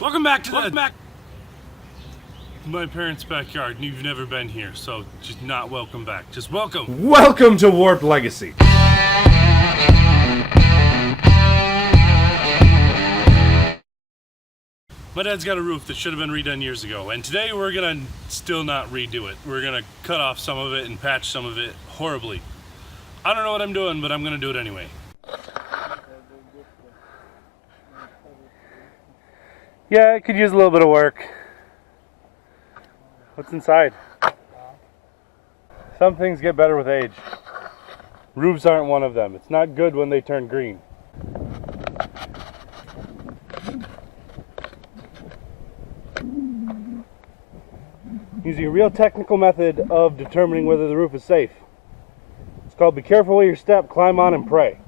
Welcome back to my parents' backyard, and you've never been here, so just not welcome back. Just welcome. Welcome to Warped Legacy. My dad's got a roof that should have been redone years ago, and today we're gonna still not redo it. We're gonna cut off some of it and patch some of it horribly. I don't know what I'm doing, but I'm gonna do it anyway. Yeah, it could use a little bit of work. What's inside? Some things get better with age. Roofs aren't one of them. It's not good when they turn green. Using a real technical method of determining whether the roof is safe. It's called be careful where you step, climb on, and pray.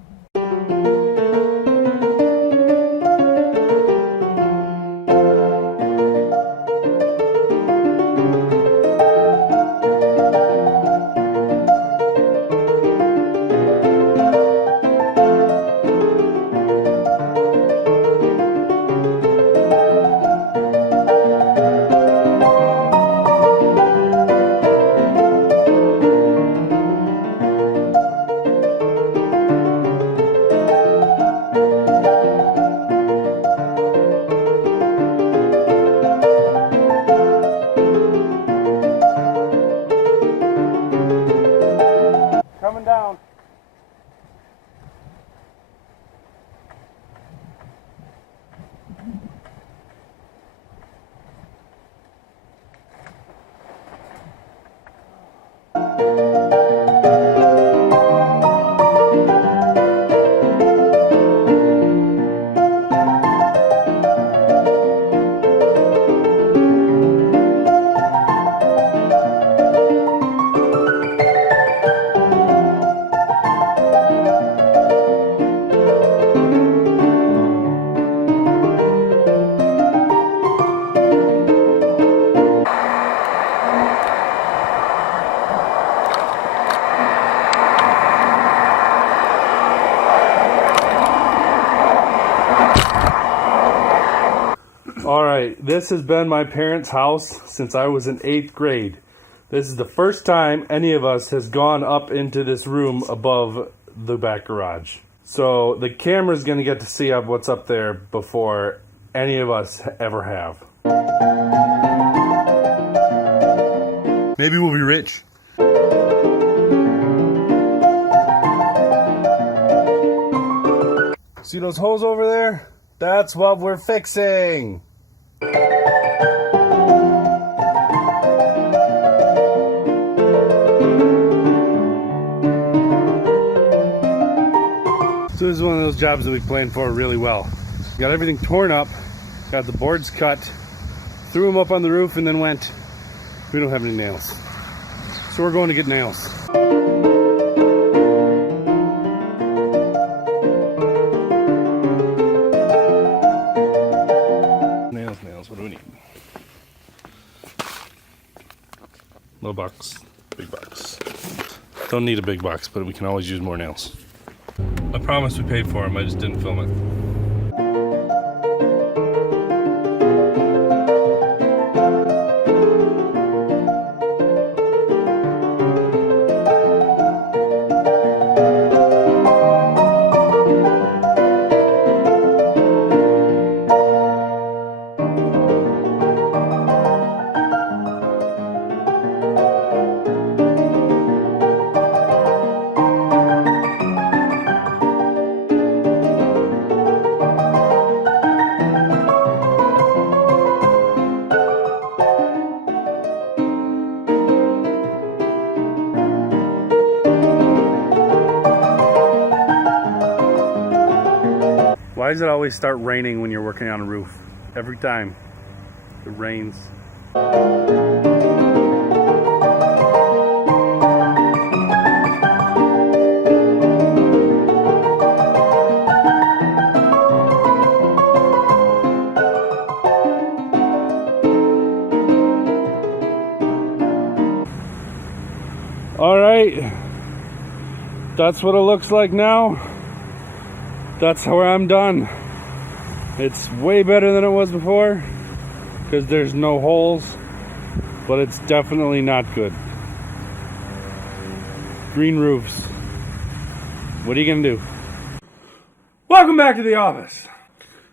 Coming down. Alright, this has been my parents' house since I was in 8th grade. This is the first time any of us has gone up into this room above the back garage. So the camera's going to get to see what's up there before any of us ever have. Maybe we'll be rich. See those holes over there? That's what we're fixing. So this is one of those jobs that we planned for really well. Got everything torn up, got the boards cut, threw them up on the roof, and then went, we don't have any nails. So we're going to get nails. Nails, what do we need? Little box, big box. Don't need a big box, but we can always use more nails. I promise we paid for them, I just didn't film it. Why does it always start raining when you're working on a roof? Every time it rains. All right, that's what it looks like now. That's where I'm done. It's way better than it was before because there's no holes, but it's definitely not good. Green roofs. What are you gonna do? Welcome back to the office.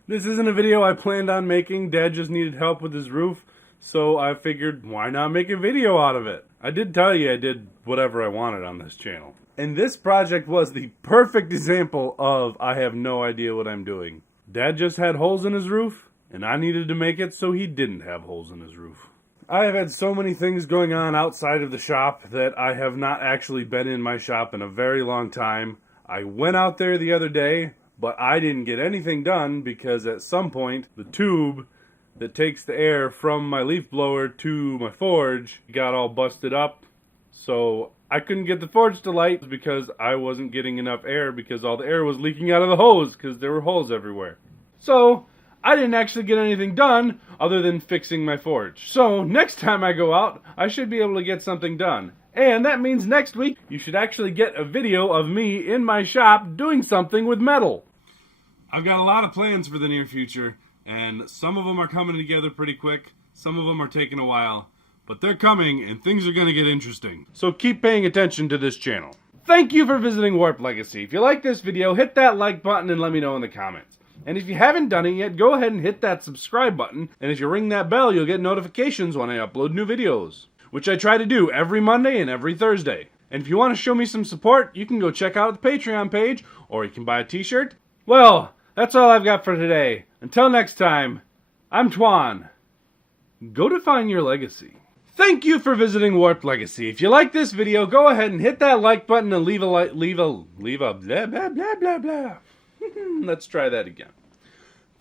This isn't a video I planned on making. Dad just needed help with his roof, so I figured why not make a video out of it. I did tell you I did whatever I wanted on this channel. And this project was the perfect example of I have no idea what I'm doing. Dad just had holes in his roof, and I needed to make it so he didn't have holes in his roof. I have had so many things going on outside of the shop that I have not actually been in my shop in a very long time. I went out there the other day, but I didn't get anything done because at some point the tube that takes the air from my leaf blower to my forge got all busted up. So I couldn't get the forge to light because I wasn't getting enough air because all the air was leaking out of the hose because there were holes everywhere. So I didn't actually get anything done other than fixing my forge. So next time I go out, I should be able to get something done. And that means next week you should actually get a video of me in my shop doing something with metal. I've got a lot of plans for the near future, and some of them are coming together pretty quick, some of them are taking a while, but they're coming and things are going to get interesting. So keep paying attention to this channel. Thank you for visiting Warp Legacy. If you like this video, hit that like button and let me know in the comments. And if you haven't done it yet, go ahead and hit that subscribe button, and if you ring that bell, you'll get notifications when I upload new videos, which I try to do every Monday and every Thursday. And if you want to show me some support, you can go check out the Patreon page, or you can buy a t-shirt. Well, that's all I've got for today. Until next time, I'm Twan. Go define your legacy. Thank you for visiting Warp Legacy. If you like this video, go ahead and hit that like button and leave a blah blah blah blah blah. Let's try that again.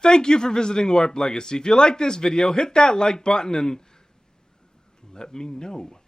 Thank you for visiting Warp Legacy. If you like this video, hit that like button and let me know.